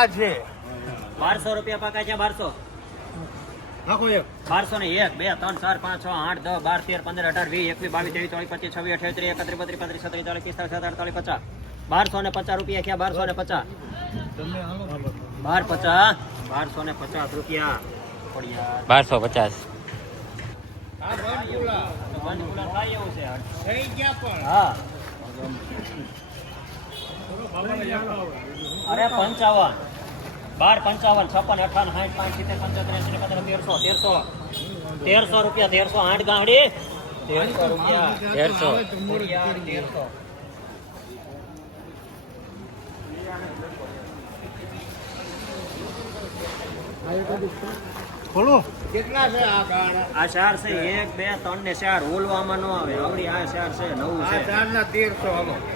આ છે. બારસો રૂપિયા પાકા છે બારસો. બારસો ને એક બે ત્રણ ચાર પાંચ છ આઠ દસ બાર તેર પંદર અઢાર વીસ એકવીસ બાવીસ ત્રેવીસ ચોવીસ પચીસ છવ્વીસ અઠ્યાવીસ ત્રીસ એકત્રીસ બત્રીસ પાંત્રીસ છત્રીસ ચાલીસ પિસ્તાલીસ અડતાલીસ પચાસ. બારસો ને પચાસ રૂપિયા થયા બારસો ને પચાસ. બાર પચાસ બારસો ને પચાસ રૂપિયા. બારસો પચાસ. વાનકુલા થાય એવું છે. થઈ ગયા પણ. હા. અરે પંચાવન. બાર પંચાવન છપ્પન અઠાવન સાઠ પાંચ સિત્તેર પંચોતેર એસી પંદર તેરસો તેરસો. તેરસો રૂપિયા તેરસો આઠ ગાંડી. તેરસો રૂપિયા. તેરસો. તેરસો. ખોલો કેટલા છે આ આ ચાર છે એક બે ત્રણ ને ચાર. ઓલવામાં ન આવે. આવડી આ ચાર છે નવું છે. ચાર ના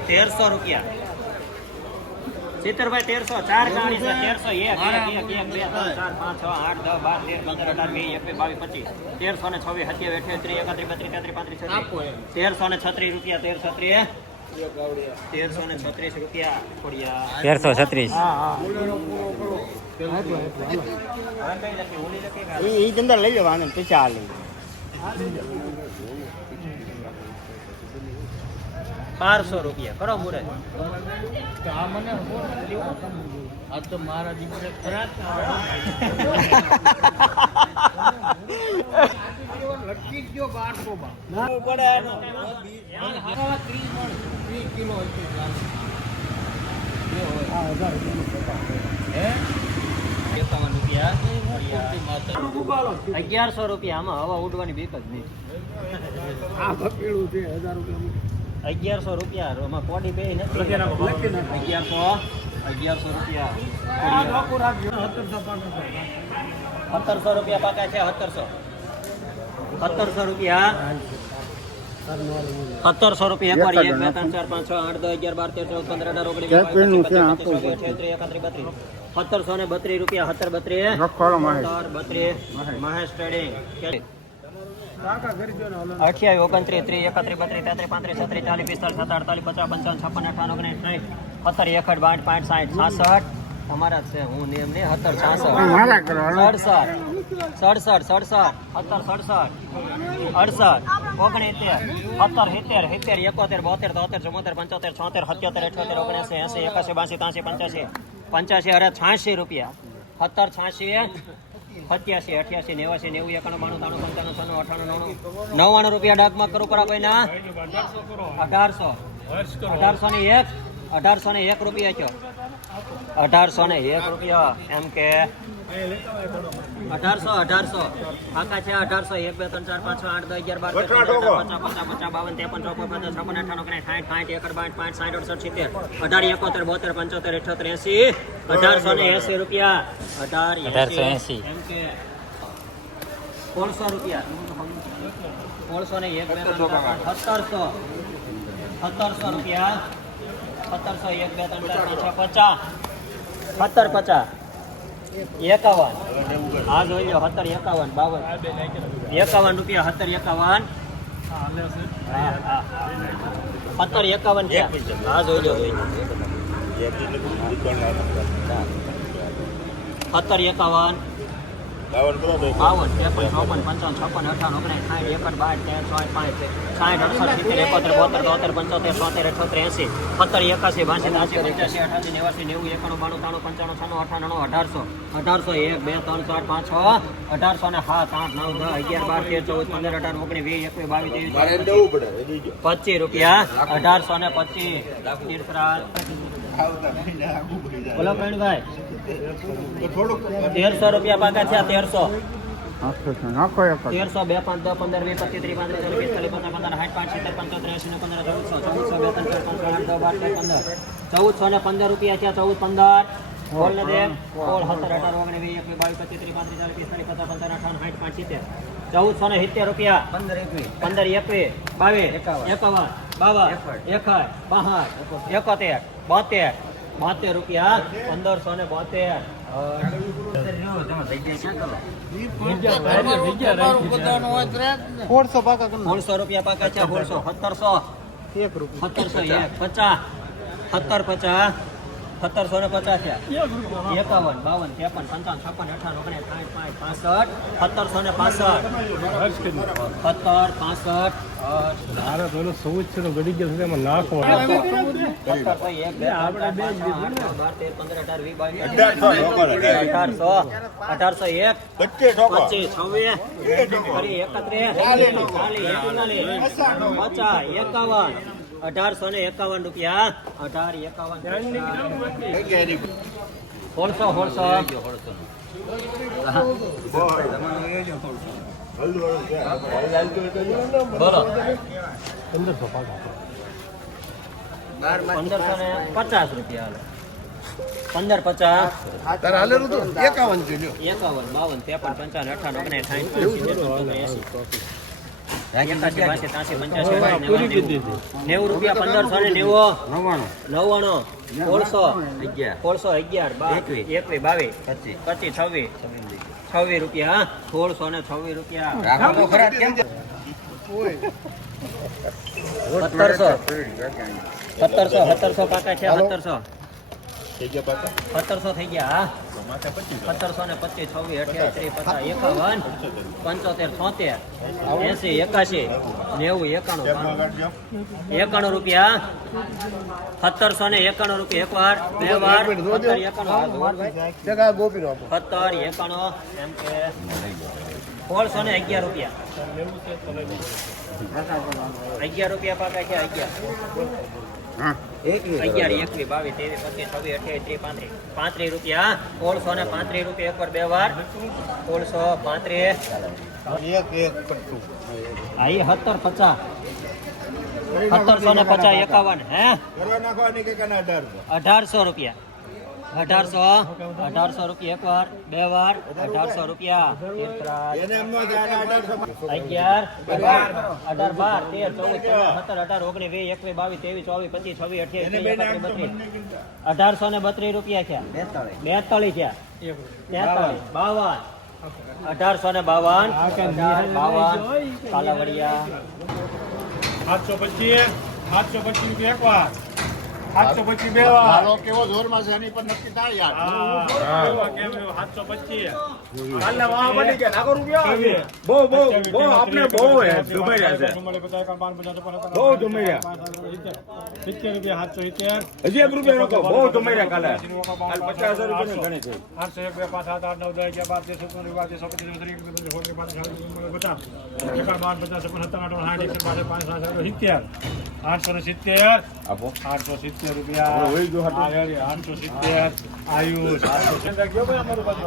તેરસો રૂપિયા. સિત્તેરભાઈ તેરસો ચાર ગાડી છે તેરસો એક એક એક એક બે ત્રણ ચાર પાંચ છ આઠ દસ બાર તેર પંદર અઢાર વીસ એકવીસ બાવીસ પચીસ. તેરસો ને છવ્વીસ સત્યાવીસ અઠ્યાવીસ ત્રીસ એકત્રીસ બત્રીસ તેત્રીસ પાંત્રીસ આપો છત્રીસ એમ. તેરસો ને છત્રીસ રૂપિયા તેર છત્રીસ તેરસો ને છત્રીસ રૂપિયા ખોડિયા. તેરસો છત્રીસ. બોલેરો પૂરો કરો હવે કઈ લખી ઓલી લખી કે એ ધંધા લઈ લેવા આનંદ પછી આ લઈ બારસો રૂપિયા. કરો મુરે આ મને આ તો મારા દીકરે ખરા લટકી ગયો બારસો પડે કિલો. અગિયારસો રૂપિયા આમાં હવા ઉડવાની બીક જ નહીં. આ છે હજાર રૂપિયા અગિયારસો રૂપિયા. આમાં કોડી બે નથી. અગિયારસો અગિયારસો રૂપિયા. સત્તરસો રૂપિયા પાકા છે સત્તરસો. સત્તરસો રૂપિયા. સત્તરસો રૂપિયા એકવાર. એક બે ત્રણ ચાર પાંચ છ આઠ દસ અગિયાર બાર તેર ચૌદ પંદર અઢાર ઓગણીસ સત્તરસો ને બત્રીસ રૂપિયા સત્તર બત્રીસ. સત્તર બત્રીસ. મહેશ ટ્રેડિંગ. અઠ્યાવીસ ઓગણત્રીસ ત્રીસ એકત્રીસ બત્રીસ તેત્રીસ પાંત્રીસ છત્રીસ ચાલીસ પિસ્તાલીસ સત્તર અડતાલીસ પચાસ પંચાવન છપ્પન અઠાવન ઓગણીસ ત્રીસ સત્તર એકઠ બાઠ પાંચ સાઠ છાસઠ. અમારા છે હું નિયમ નહીં સત્તર છાસઠ. સડસઠ સડસઠ સડસઠ સત્તર સડસઠ અડસઠ ઓગણસિત્તેર સત્તર સિત્તેર સિત્તેર એકોતેર બોતેર તોતેર ચુમ્મોતેર પંચોતેર છોતેર સત્યોતેર અઠ્યોતેર ઓગણસી એસી એકાસી બાસી ત્યાંસી પંચ્યાસી પંચ્યાસી અરે છ્યાસી રૂપિયા. સત્તર છ્યાસી સત્યાસી, અઠ્યાસી, નેવાસી, નેવું, એકાણું, બાણું તાણું પંચાણું છનું અઠાણું નવ્વાણું નવ્વાણું રૂપિયા ડાકમાં કરો કરા કોઈના અઢારસો. અઢારસો ને એક, અઢારસો ને એક રૂપિયા કયો અઢારસો ને એક રૂપિયા. એમ કે અઢારસો અઢારસો આખા છે અઢારસો એક બે ત્રણ ચાર પાંચ છ આઠ દસ અગિયાર બાર તેર ચૌદ પંદર પચાસ પચાસ પચાસ બાવન ત્રેપન ચોપન પચાસ છપ્પન અઠાણું ઓગણીસ સાઠ સાઠ એકર બાઠ પાંચ સાઠ અડસઠ સિત્તેર અઢાર એકોતેર બોતેર પંચોતેર અઠ્યોતેર એસી અઢારસો ને એસી રૂપિયા અઢાર અઢારસો એંસી. એમ કે સોળસો રૂપિયા સોળસો ને એક બે ત્રણ ચાર પાંચ સત્તરસો સત્તરસો રૂપિયા સત્તરસો એક બે ત્રણ ચાર પાંચ છ પચાસ સત્તર પચાસ એકાવન. હા જોઈ લો સત્તર એકાવન, બાવન. એકાવન રૂપિયા સત્તર એકાવન. સત્તર એકાવન હા જોઈ લો જોઈ સત્તર એકાવન. બાવન ત્રેપન ચોપન પંચાવન છપ્પન અઠાવન ઓગણીસ સાઠ એકર બાર તેર ચોઈસ પાંચ સાઠ અડસઠ સિત્તેર એકોતેર બોતેર તોતેર પંચોતેર સોતેર અઠોતેર એસી સત્તર એકાસી બાસી ત્યાસી પંચ્યાસી અઠાસી નેવાસી નેવું એકાણું બાણું ત્રાણું પંચાણું છન્નું અઠાણું અઢારસો અઢારસો એક બે ત્રણ ચાર પાંચ છ અઢારસો ને સાત આઠ નવ દસ અગિયાર બાર તેર ચૌદ પંદર અઢાર ઓગણીસ વીસ એકવીસ બાવીસ પચીસ રૂપિયા અઢારસો ને પચીસ. બોલો પ્રવીણભાઈ. તેરસો રૂપિયા પાકા છે તેરસો તેરસો બે પાંચ દસ પંદર વીસ પચીસ ત્રીસ પાંત્રીસ ચાલીસ પિસ્તાલીસ પચાસ પંદર સાઠ પાંચ સિત્તેર પંચોતેર એસી ને પંદર ચૌદસો ચૌદસો બે ત્રણ ચાર પાંચ છ આઠ દસ બાર તેર પંદર. ચૌદસો ને પંદર રૂપિયા છે ચૌદ પંદર. બોલ ને દે બોલ સત્તર અઢાર ઓગણીસ વીસ એકવીસ બાવીસ પચીસ ત્રીસ પાંત્રીસ ચાલીસ પિસ્તાલીસ પચાસ પંચાવન અઠાવન સાઠ પાંચ સિત્તેર. ચૌદસો ને સિત્તેર રૂપિયા. પંદર એકવીસ. પંદર એકવીસ. બાવીસ. એકાવન. બાવન એકાય બાસઠ એકોતેર બોતેર બોતેર રૂપિયા પંદરસો ને બોતેર. સોળસો પાકા સોળસો રૂપિયા પાકા છે સોળસો સત્તરસો. એક રૂપિયા. સત્તરસો એક પચાસ. સત્તર પચાસ. સત્તરસો ને પચાસ એકાવન બાવન ત્રેપન પંચાવન છપ્પન અઠાવન ઓગણીસ સાઠ પાંચ પાસઠ સત્તરસો ને પાસઠ. સત્તર પાસઠ મારે તો એનું છે તો ગડી ગયા એમાં નાખો. બાવીસ અઢારસો અઢારસો. એક પચીસ છવ્વીસ ફરી એકત્રીસ પચાસ એકાવન અઢારસો ને એકાવન રૂપિયા. અઢાર એકાવન સોળસો સોળસો બોલો. પંદરસો પંદરસો ને પચાસ રૂપિયા પંદર પચાસ. એકાવન એકાવન બાવન ત્રેપન પંચાવન અઠાવન ઓગણીસ સાઠ નેવું. નેવું રૂપિયા પંદરસો ને નેવું. નવ્વાણું સોળસો. સોળસો અગિયાર. એકવીસ. બાવીસ. પચીસ. છવ્વીસ. છવ્વીસ રૂપિયા સોળસો ને છવ્વીસ રૂપિયા. સત્તરસો. સત્તરસો સત્તરસો પાકા છે સત્તરસો. સત્તરસો થઈ ગયા હા. સત્તરસો ને પચીસ છવ્વીસ અઠ્યાવીસ ત્રીસ પચાસ એકાવન પંચોતેર. છોતેર એસી એકાશી નેવું એકાણું એકાણું રૂપિયા. સત્તરસો ને એકાણું રૂપિયા. એક વાર બે વાર. સત્તર એકાણું સત્તર એકાણું એમ કે સોળસો ને અગિયાર રૂપિયા. અગિયાર રૂપિયા પાકા છે અગિયાર. અગિયાર એકવીસ બાવીસ ત્રેવીસ પચીસ છવ્વીસ અઠ્યાવીસ ત્રીસ પાંત્રીસ. પાંત્રીસ રૂપિયા સોળસો ને પાંત્રીસ રૂપિયા એક વાર બે વાર. સોળસો પાંત્રીસ. એક એક હા એ સત્તર પચાસ. સત્તરસો ને પચાસ એકાવન હે? અઢારસો રૂપિયા. અઢારસો અઢારસો રૂપિયા એક વાર બે વાર અઢારસો રૂપિયા. અગિયાર બાર અઢાર બાર તેર ચૌદ સત્તર અઢાર ઓગણીસ વીસ એકવીસ બાવીસ ત્રેવીસ ચોવીસ પચીસ છવ્વીસ અઠ્યાવીસ બત્રીસ. અઢારસો ને બત્રીસ રૂપિયા છે. બેતાલીસ છે. તેતાળીસ બાવન. અઢારસો ને બાવન. બાવન. કાલાવડિયા. સાતસો પચીસ. સાતસો પચીસ રૂપિયા એક વાર સાતસો પચીસ બે હાલો કેવો જોરમાં છે એની પર નક્કી થાય યાર હા, કેમ એવું? સાતસો પચીસ કાલના વાહ બની ગયા લાખો રૂપિયા બહુ બહુ બહુ આપણે બહુ દુબઈ છે બહુ દુબઈ સિત્તેર રૂપિયા સાતસો સિત્તેર હજી એક રૂપિયા રોકો બહુ દુબઈ કાલે પચાસ હજાર રૂપિયા ગણી છે આઠસો એક બે પાંચ સાત આઠ નવ દસ અગિયાર બાર તેર બાર તેર પચીસ પચાસ પચાસ પચાસ પચાસ પચાસ પચાસ પચાસ પચાસ પચાસ સાતસો ને પચાસ રૂપિયા આઠસો સિત્તેર રૂપિયા. પચાસ, આઠસો તંદુરસ્ત રૂપ થાય.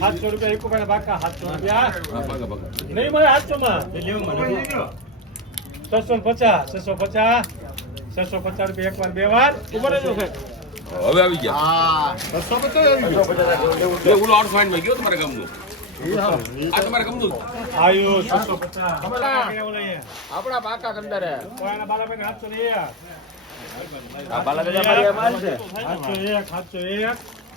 પાંસઠ રૂપિયા સાતસો બાસઠ સાતસો બાસઠ મારા પાસે છસો બાજુ રૂપિયા આવ્યા હું લેવા તમને નાખો બાકા એક બે પાંચ છ સાત આઠ નવ દસ એને આપો હાલો પૂછો માં ગયો છે સાતસો દસ, અગિયાર બાર તેર ચૌદ એક. સોળ સત્તર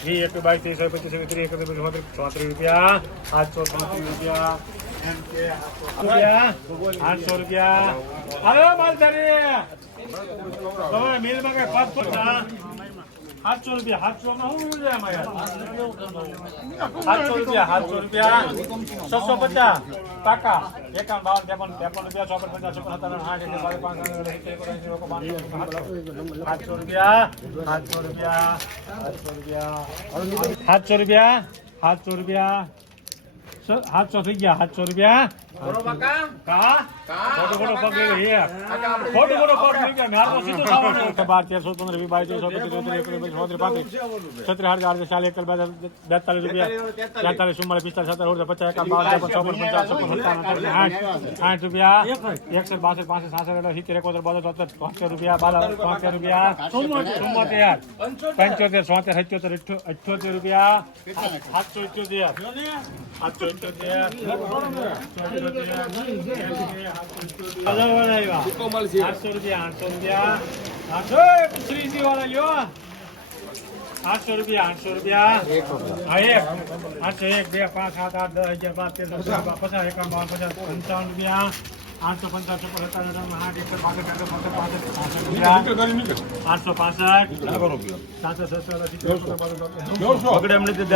વી એક બાવીસ ત્રીસ પચીસ ત્રીસ એકત્રીસ બત્રીસ ચોત્રીસ ચોત્રીસ રૂપિયા આઠસો રૂપિયા આઠસો રૂપિયા હાલો માલધારી તમારે મિલમાં સાતસો રૂપિયા સાતસો માં શું યાર? સાતસો રૂપિયા સાતસો રૂપિયા છસો પચાસ કાકા એકાવન બાવન ત્રેપન ત્રેપન રૂપિયા ચોપન પચાસ છપ્પન સત્તાવન સાઠ એકસઠ બાવીસ પાંચ સાતસો રૂપિયા સાતસો રૂપિયા સાતસો રૂપિયા સાતસો રૂપિયા સાતસો રૂપિયા સાતસો થઈ ગયા સાતસો રૂપિયા બાર તેરસો પંદર વીસ બાવીસ ત્રેસો પચીસ છત્રીસ આડત્રીસ આડત્રીસ ચાલીસ એકતાલીસ બેતાલીસ રૂપિયા. તેતાલીસ. ચુમ્માલીસ પિસ્તાલીસ સત્તર ઓગણીસ પચાસ એકાવન બાવન ચોપન પંચાવન છપ્પન સત્તાવન આઠ આઠ રૂપિયા. એકસઠ બાસઠ પાસઠ સાસઠ સિત્તેર એકોતેર બોતેર તોતેર તોતેર રૂપિયા બાલા તોતેર રૂપિયા ચુમ્મોતેર. પંચોતેર. સોતેર સત્યોતેર અઠ્યોતેર રૂપિયા. સાતસો ઇઠ્યોતેર સાતસો આઠસો રૂપિયા આઠસો રૂપિયા આઠસો શ્રીજી વાળા લ્યો રૂપિયા આઠસો રૂપિયા એક આઠસો એક બે પાંચ સાત આઠ દસ અગિયાર બાર તેર પચાસ એકાવન પચાસ પંચાવન રૂપિયા આઠસો રૂપિયા આઠસો પાસઠ સાતસો સત્તર બગડે એમ નથી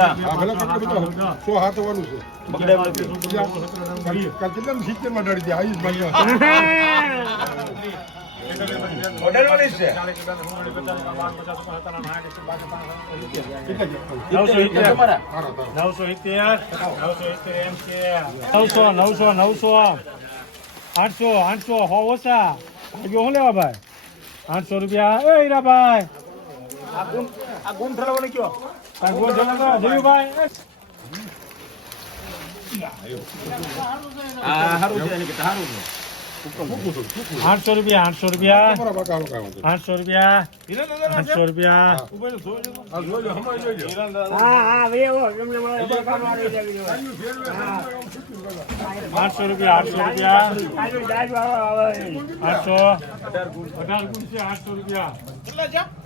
સો હાથ બગડે એમ સિત્તેર નવસો નવસો નવસો આઠસો આઠસો હો ઓછા. ભાગ્યો શું લેવા ભાઈ? આઠસો રૂપિયા. એ હારું છે એની કરતા હારું છે. આઠસો રૂપિયા આઠસો રૂપિયા. આઠસો રૂપિયા. આઠસો રૂપિયા. આઠસો રૂપિયા આઠસો રૂપિયા. આઠસો અઢાર ગુણ છે આઠસો રૂપિયા.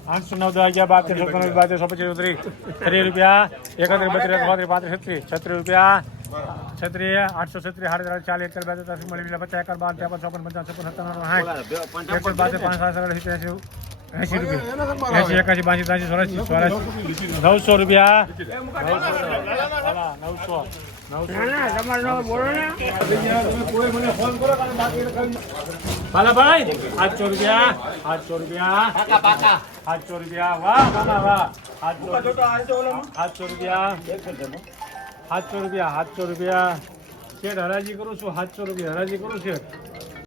આઠસો નવ દસ અગિયાર બાર તેર સત્તર બાર તેરસો પચીસ ત્રીસ ત્રીસ રૂપિયા. એકત્રીસ બત્રીસ ચોત્રીસ પાંત્રીસ છત્રીસ છત્રીસ રૂપિયા. છત્રીસ આઠસો છત્રીસ સાડા ચાલીસ એકતાલીસ બેતાલીસ મળી પચાસ એકર બાર ત્રેપન ચોપન પંચાવન છપ્પન સત્તાવન સાઠ એકસો બાસઠ પાંચ સાત સાત એસી એસી રૂપિયા. એસી એકાસી બાસી ત્રાસી ચોરાસી ચોરાસી. નવસો રૂપિયા. નવસો. આઠસો. રૂપિયા આઠસો રૂપિયા. આઠસો રૂપિયા. વાહ વાહ વાહ આઠસો રૂપિયા. સાતસો રૂપિયા સાતસો રૂપિયા. શેઠ હરાજી કરું છું સાતસો રૂપિયા. હરાજી કરું છું